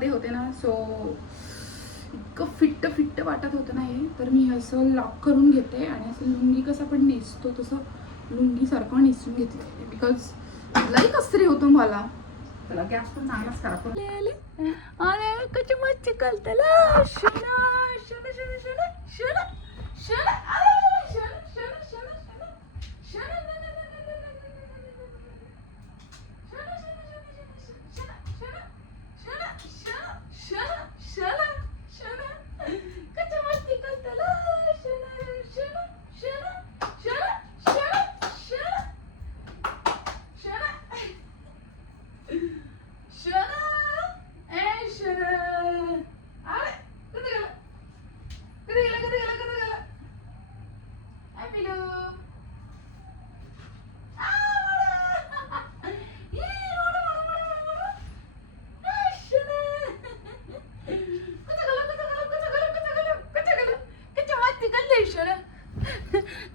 मध्ये होते ना, सो इतकं फिट्ट वाटत होतं ना हे. तर मी असं लॉक करून घेते आणि असं लुंगी कसं आपण नेसतो तसं लुंगीसारखं नेसून घेतलं, बिकॉज लई कसतरी होतं मला. चला गॅस पण चांगलाच खराब करून अरे कशी मच्छी कलतला शना शना शना शना शना शना अरे शना शना शना शना शना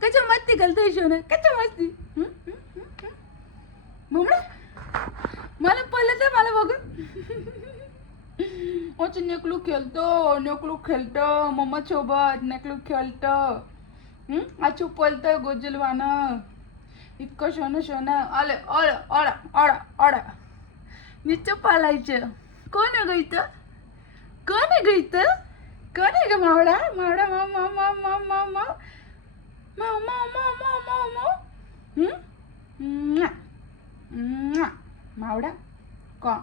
कच्च्या मस्ती घालतोय शोना, कच्च्या मस्ती. मम्मा मला पळत आहे मला बघून. ओच नेकलू खेळतो मम्मा सोबत नेकलू खेळतो. आचू पळतोय गोजलवानं इतकं शोना आले ओळा ओळा ओळा ओळा नीचं पालायचं. कोण आहे ग इथं, कोण आहे ग इथं, कोण आहे ग मावडा मावडा माव माव माव माव माव माव माव माव माव माव माव मावडा का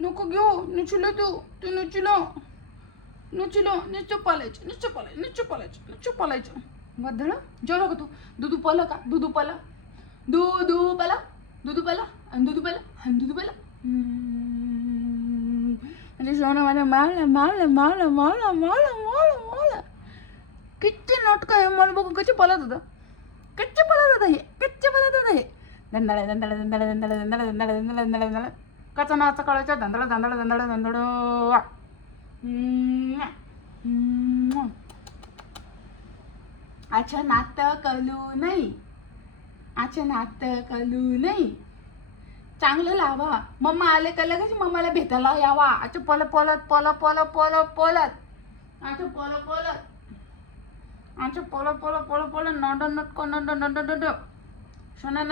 नको घेऊ. नुचलो तू नुचलो नुसतं पालायचं गधळ. जेवलो का तू? दूध पाला का? दूध पाला आणि सोनं मला मावला किती नाटक आहे. मला बघू कच्चे पळत होतं हे दंदाळा कचा नाचा कळायचा दंदाळा. अच्छा नातं कलू नाही चांगलं लावा. मम्मा आले का लगेच मम्माला भेटायला यावा. अच्छा पळत नड शोना न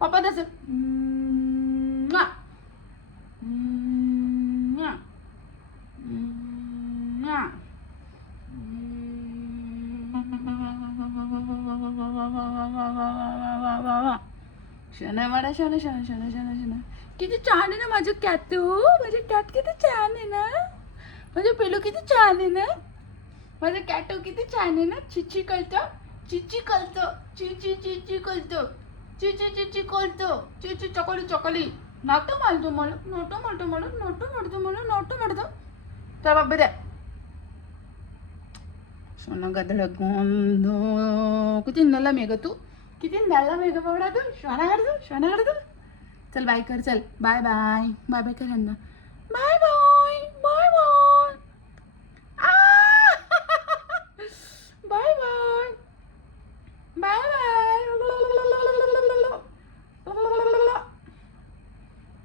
पप्पा तस शोना वाडा शोना किती छान आहे ना माझं कॅट. माझे कॅट किती छान आहे ना. माझं पेलू किती छान आहे ना. माझं कॅटो किती छान आहे ना. चिची कळतं चकोली नाटो मारतो त्या बाबा द्या सोना गधड गोंध किती नला मेघ तू किती नला मेघ बाबडा तू शोना काढतो. चल बाय कर. चल बाय कर ह्यांना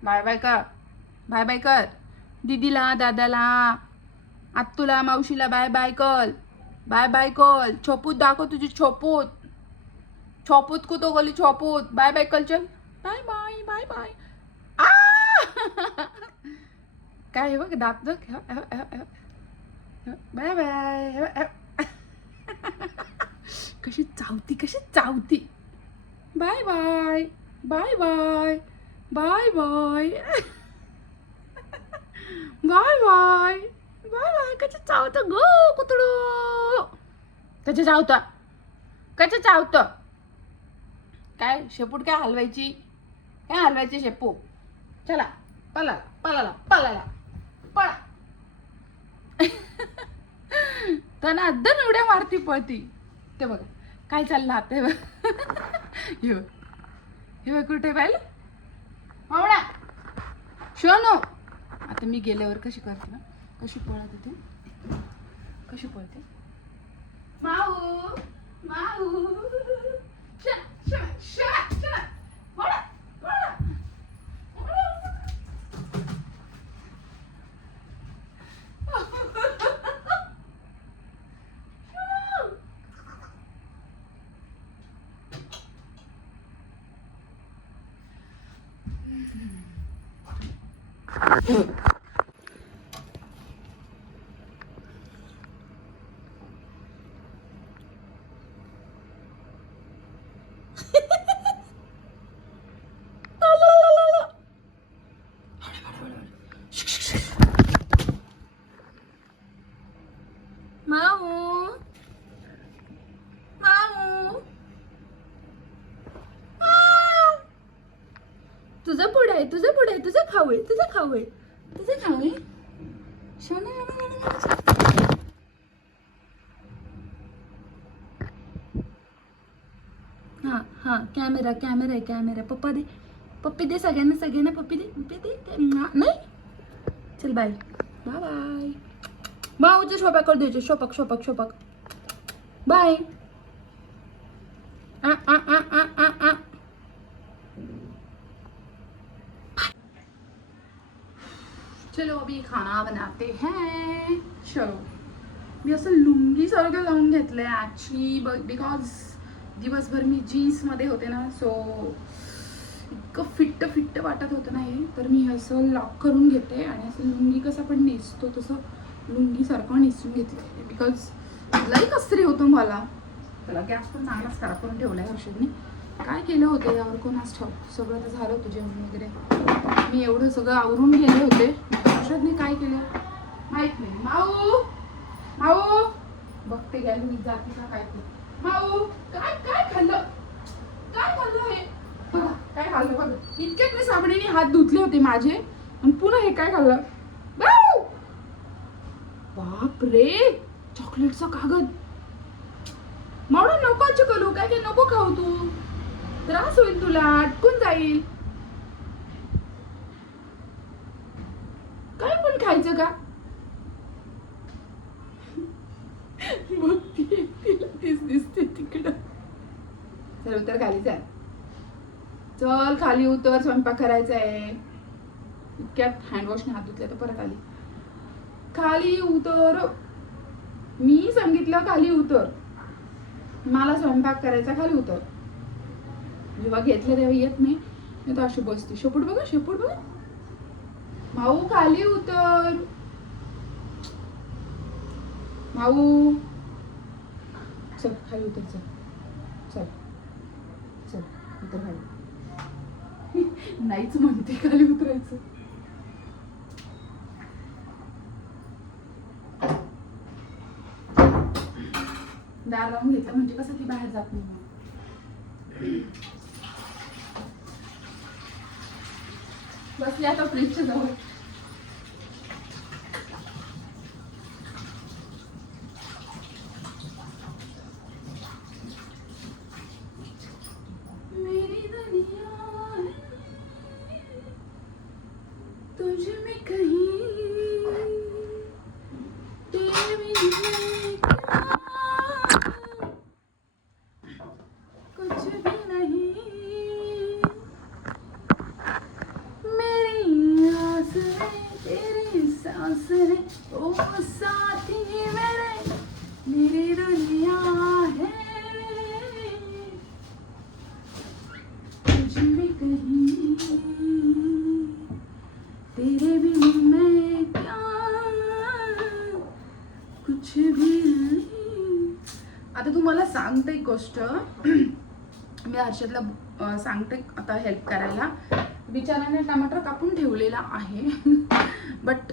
बाय बाय कर दीदीला दादाला आत्तूला मावशीला बाय कल. छोपूत दाखव तुझी छोपूत कुतो गली छोपूत. बाय कल. चल बाय काय हे बघ दात बाय कशी चावती. बाय कशी चावत गो कुतडू. कशी चावत काय शेपूट काय हलवायची शेपू. चला पळाला पळा त्यांना अद्दन उड्या मारती पळती. ते बघा काय चाललं आता. हे कुठे पाहिलं मावडा शोनो. आता मी गेल्यावर कशी करते ना, कशी पळते माऊ तुझं पुढे आहे, तुझं पुढे आहे, तुझं खाऊ आहे, तुझं खाऊ आहे, तुझं खाऊ आहे. हा हा, कॅमेरा कॅमेरा आहे, कॅमेरा. पप्पा दे, पप्पी दे सगळ्यांना, सगळ्यांना पप्पी दे, पप्पी दे. नाही चल बाय बाय बाय. भाऊचे शोपा कर द्यायचे, शोपक शोपक शोपक. बाय. आ आ आ आ आ आ. चलो अभी खाना बनाते हैं. चलो मी असं लुंगी सारखं लावून घेतलंय ॲक्च्युली, बिकॉज दिवसभर मी जीन्समध्ये होते ना, सो इतकं फिट्ट फिट्ट वाटत होतं ना हे, तर मी असं लॉक करून घेते आणि असं लुंगी कसं आपण नेसतो तसं लुंगीसारखं नेसून घेतलं, बिकॉज लई कसतरी होतं मला. त्याला गॅस पण चांगलाच खराब करून ठेवला आहे हर्षदने. काय केलं होतं यावर कोणाच ठाऊ. सगळं तर झालं होतं जेवण वगैरे, मी एवढं सगळं आवरून गेले होते. हर्षदने काय केलं माहीत नाही. माऊ माऊ बघते गॅलरीत जाते का काय ते. माऊ काय काय खाल्लं, काय खाल्लं हे बघा, काय खाल्लं बघा. इतक्यात मी साबणाने हात धुतले होते माझे आणि पुन्हा हे काय खाल्लं. बाप रे, चॉकलेटचा कागद. म्हणून नको चिकलू, काय काय नको खाऊ तू, त्रास होईल तुला, अटकून जाईल. काय पण खायचं का. बघते तिला तीच दिसते तिकडं. चल उतर खाली, चल चल खाली उतर, स्वयंपाक करायचा आहे. इतक्यात हँडवॉशने हात धुतले तर परत आली. खाली उतर, मी सांगितलं खाली उतर. मला स्वयंपाक करायचा, खाली उतर. जेव्हा घेतलं तेव्हा येत नाही, मी तर अशी बसते. शेपूट बघा, शेपूट बघा. माऊ खाली उतर, माऊ चल खाली उतर, चल चल चल उतर खाली. नाहीच म्हणते खाली उतरायचं. दार लावून घेतलं म्हणजे कसं ती बाहेर जात नाही. बसली आता फ्रीजच्या जवळ. मेरी दुनिया तुझ में कहीं तेरे कुछ भी नहीं, मेरी आँखें तेरी सांसें, ओ साथी मेरे, मेरी दुनिया है तुझ में कहीं, तेरे बिन मैं क्या, कुछ भी नहीं. आता तुम्हाला सांगते एक गोष्ट. मी हर्षदला सांगते आता हेल्प करायला. बिचाराने टमाटर कापून ठेवलेला आहे, बट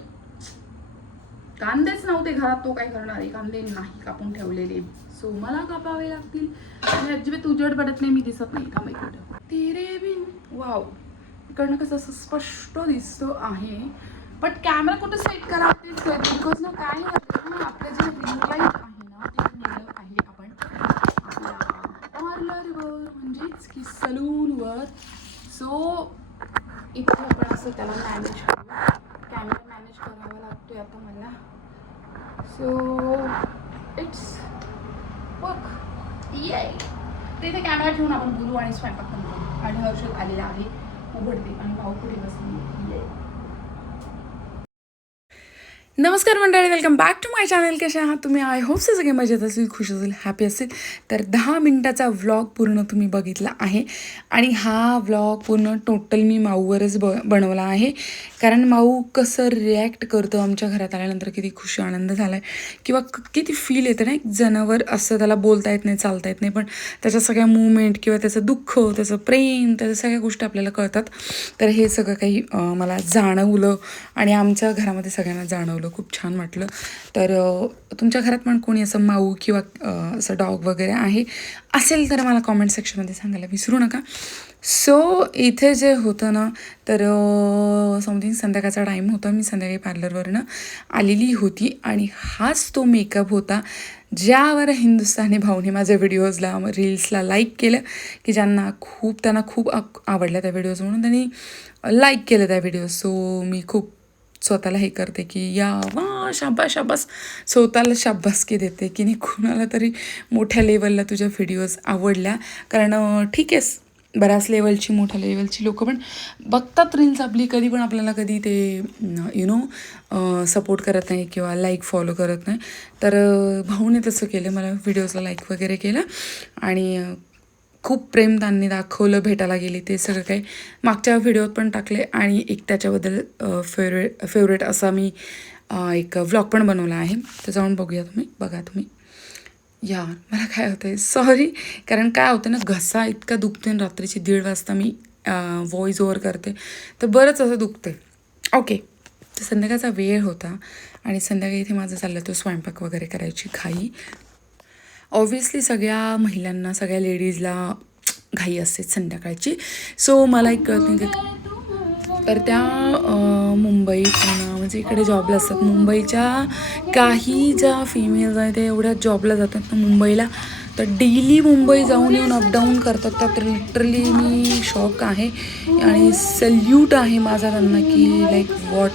कांदेच नव्हते घरात, तो काय करणार आहे. कांदे नाही कापून ठेवलेले, सो मला कापावे लागतील. आणि अजिबात उजेड पडत नाही, मी दिसत नाही. थांब इकडं. तेरे बिन, वाव, इकडनं कसं असं स्पष्ट दिसतो आहे. बट कॅमेरा कुठं सेट करा तेच कळते, बिकॉज ना काय होतं ना, आपलं जे रिंग लाईट आहे ना ते नेलं आहे आपण पार्लरवर, म्हणजेच की सलूनवर. सो इथे आपण असं त्याला मॅनेज करू. कॅमेरा मॅनेज करावा लागतोय आता मला. So it's work. ये तिथे कॅमेरा ठेवून आपण बोलू आणि स्वयंपाक पण करू. आणि हर्षद आलेला आहे, उघडते आणि भाऊ पुढे बसले. नमस्कार मंडळी, welcome back to my channel. कसे आहात तुम्ही? आय होप सगळे मजेत असतील, खुश असतील, हॅपी असतील. तर 10 मिनटाचा व्लॉग पूर्ण तुम्ही बघितला आहे आणि हा व्लॉग पूर्ण टोटल मी माऊवरच बनवला आहे. कारण माऊ कसं रिॲक्ट करतो आमच्या घरात आल्यानंतर, किती खुशी आनंद झाला आहे किंवा किती फील येतं ना, एक जनावर असं त्याला बोलता येत नाही, चालता येत नाही, पण त्याच्या सगळ्या मुवमेंट किंवा त्याचं दुःख, त्याचं प्रेम, त्याच्या सगळ्या गोष्टी आपल्याला कळतात. तर हे सगळं काही मला जाणवलं आणि आमच्या घरामध्ये सगळ्यांना जाणवलं. खूप छान वाटलं. तर तुमच्या घरात पण कोणी असं माऊ किंवा असं डॉग वगैरे आहे असेल तर मला कॉमेंट सेक्शनमध्ये सांगायला विसरू नका. सो इथे जे होतं ना, तर समथिंग संध्याकाळचा टाईम होता. मी संध्याकाळी पार्लरवरनं आलेली होती आणि हाच तो मेकअप होता ज्यावर हिंदुस्थानी भाऊने माझ्या व्हिडिओजला, रील्सला लाईक केलं, की त्यांना खूप आवडल्या त्या व्हिडिओज, म्हणून त्यांनी लाईक केलं त्या व्हिडिओ. सो मी खूप स्वतःला हे करते की या वा शाबास स्वतःला शाबासकी देते की नाही, कुणाला तरी मोठ्या लेवलला तुझ्या व्हिडिओज आवडल्या. कारण ठीक आहे, बऱ्याच लेवलची, मोठ्या लेवलची लोकं पण बघतात रील्स आपली, कधी पण आपल्याला कधी ते सपोर्ट करत नाही किंवा लाईक फॉलो करत नाही. तर भाऊने तसं केलं, मला व्हिडिओजला लाईक वगैरे केलं आणि खूप प्रेम त्यांनी दाखवलं, भेटायला गेली, ते सगळं काही मागच्या व्हिडिओत पण टाकले. आणि एक त्याच्याबद्दल फेवरेट असा मी एक व्लॉग पण बनवला आहे, तर जाऊन बघा तुम्ही. यार मला काय होतं आहे, सॉरी, कारण काय होतं ना, घसा इतका दुखते आणि रात्रीची 1:30 वाजता मी व्हॉईस ओव्हर करते, तर बरंच असं दुखते. ओके, तर संध्याकाळचा वेळ होता आणि संध्याकाळी इथे माझं चाललं होतं स्वयंपाक वगैरे करायची घाई. ऑब्व्हियसली सगळ्या महिलांना, सगळ्या लेडीजला घाई असते संध्याकाळची. सो मला एक कळत नाही की, तर त्या मुंबईत म्हणजे इकडे जॉबला असतात. मुंबईच्या काही ज्या फिमेल्स आहेत ते एवढ्या जॉबला जातात ना मुंबईला, तर डेली मुंबई जाऊन येऊन अपडाऊन करतात. तर लिटरली मी शॉक आहे आणि सल्यूट आहे माझा त्यांना की लाईक वॉट,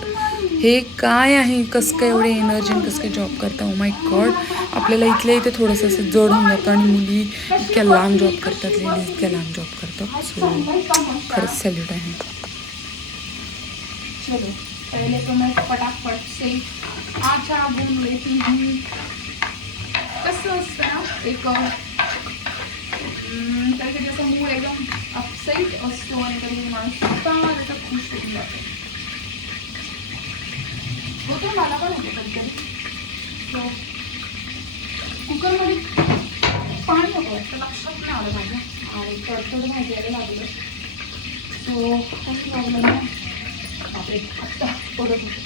हे काय आहे, कसं काय एवढे एनर्जी, कसं काय जॉब करता. ओ माय गॉड, आपल्याला इथल्या इथे थोडंसं असं जड होऊन जातं आणि मुली इतक्या लांब जॉब करतात, लेडीज इतक्या लांब जॉब करतात. सो खरंच सॅल्यूट आहे. चलो पहले तो मैं फटाफट से आटा गूंद लेती हूँ. कसं असतं ना, एक कधी कधी असं मूड एकदम अपसेट असतो आणि कधी माणूस त्याचा खुश होऊन जातो. होतो, मला पण होतो कधी कधी. सो कुकरमध्ये पाणी होतं, तर लक्षात नाही आलं माझ्या आणि तडतड भाजायला लागलं. सो काही प्रॉब्लेम नाही. बापरे, आत्ता पडत होतं.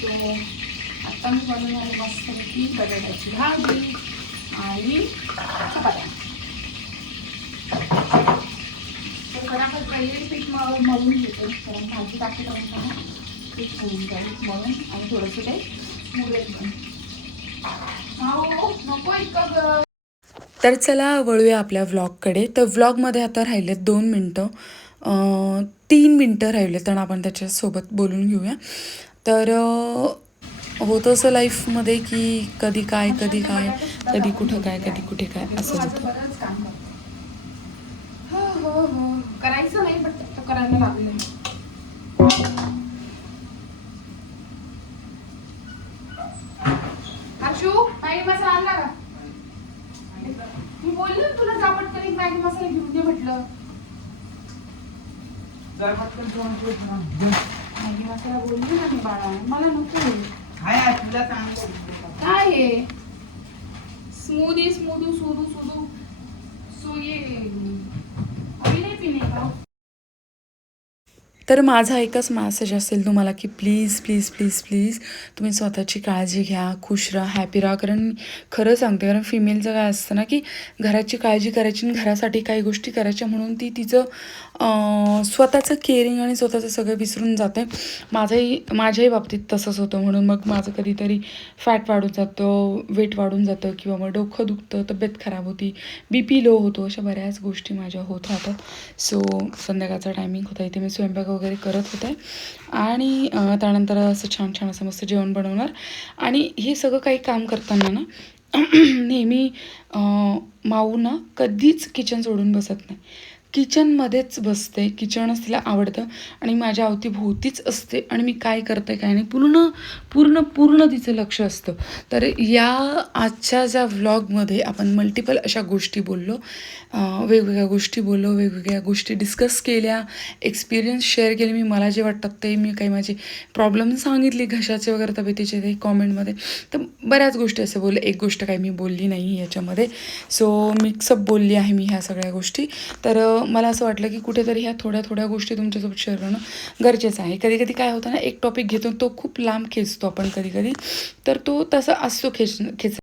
सो आत्ता मी बनवून आले मस्तपैकी बटाट्याची भाजी आणि चपात्या. तर खराखर पहिले पीठ मळून घेते, कारण भाजी टाकल्यानंतर पीठ मळून जाईल, मळून आणि थोडंसं ते मुरेल पण. नको इतकं. तर चला वळूया आपल्या व्लॉगकडे. तर व्लॉगमध्ये आता राहिलेत 2 मिनटं, 3 मिनटं राहिले, तर आपण त्याच्यासोबत बोलून घेऊया. तर होतं असं लाईफमध्ये की कधी काय कधी कुठं काय, कधी कुठे काय, असं होतं. हो करायचं नाही, पण करायला लागलं. हर्षू, मॅगी मसाला आणला का? मी बोलले तुला जा पटकन एक मॅगी मसाला घेऊन ये म्हटलं. मॅगी मसाला बोलली ना मी बाळा, मला नको. काय आहे स्मूदी स्मूदू सुदू सुदू. सो ये अभी नाही पिणे का? तर माझा एकच मॅसेज असेल तुम्हाला की प्लीज प्लीज प्लीज प्लीज तुम्ही स्वतःची काळजी घ्या, खुश राहा, हॅपी राहा. कारण खरं सांगते, कारण फिमेलचं काय असतं ना की घराची काळजी करायची आणि घरासाठी काही गोष्टी करायच्या, म्हणून ती तिचं स्वतःचं केअरिंग आणि स्वतःचं सगळं विसरून जाते. माझ्याही बाबतीत तसंच होतं. म्हणून मग माझं कधीतरी फॅट वाढून जातं, वेट वाढून जातं किंवा मग डोकं दुखतं, तब्येत खराब होती, BP लो होतो, अशा बऱ्याच गोष्टी माझ्या होत राहतात. सो संध्याकाळचा टायमिंग होता, इथे मी स्वयंपाक वगैरे करत होते आणि त्यानंतर असं छान असं मस्त जेवण बनवणार. आणि हे सगळं काही काम करताना ना नेहमी माऊ ना कधीच किचन सोडून बसत नाही. किचनमध्येच बसते, किचनच तिला आवडतं आणि माझ्या अवतीभोवतीच असते आणि मी काय करते काय नाही पूर्ण पूर्ण पूर्ण तिचं लक्ष असतं. तर या आजच्या ज्या व्लॉगमध्ये आपण मल्टिपल अशा गोष्टी बोललो, वेगवेगळ्या गोष्टी बोललो, वेगवेगळ्या गोष्टी डिस्कस केल्या, एक्सपिरियन्स शेअर केले. मी मला जे वाटतात ते, मी काही माझे प्रॉब्लेम सांगितले घशाचे वगैरे तब्येतीचे ते कॉमेंटमध्ये. तर बऱ्याच गोष्टी असं बोलले, एक गोष्ट काही मी बोलली नाही याच्यामध्ये. सो मिक्सअप बोलली आहे मी ह्या सगळ्या गोष्टी. तर मला असं वाटलं की कुठेतरी ह्या थोड्या थोड्या गोष्टी तुमच्यासोबत शेअर करणं गरजेचं आहे. कधी कधी काय होतं ना, एक टॉपिक घेतो तो खूप लांब खेचतो आपण कधी कधी, तर तो तसा असतो खेच.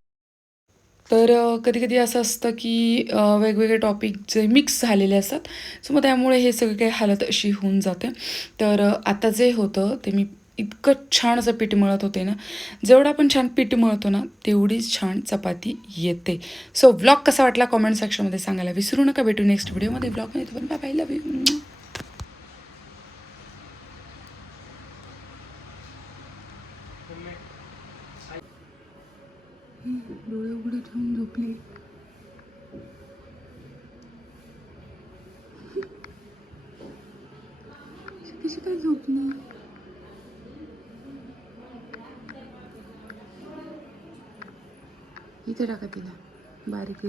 तर कधी कधी असं असतं की वेगवेगळे टॉपिक जे मिक्स झालेले असतात. सो मग त्यामुळे हे सगळं काही हालत अशी होऊन जाते. तर आता जे होतं ते मी इतकं छान असं पीठ मळत होते ना, जेवढं आपण छान पीठ मळतो ना तेवढीच छान चपाती येते. सो व्लॉग कसा वाटला कॉमेंट सेक्शनमध्ये सांगायला विसरू नका. भेटू नेक्स्ट व्हिडिओमध्ये. व्लॉगमध्ये पण बाय बाय, लव्ह यू. डोळे उघडे ठेवून झोपली. कशी काय झोपली? इथे टाका तिला बारीक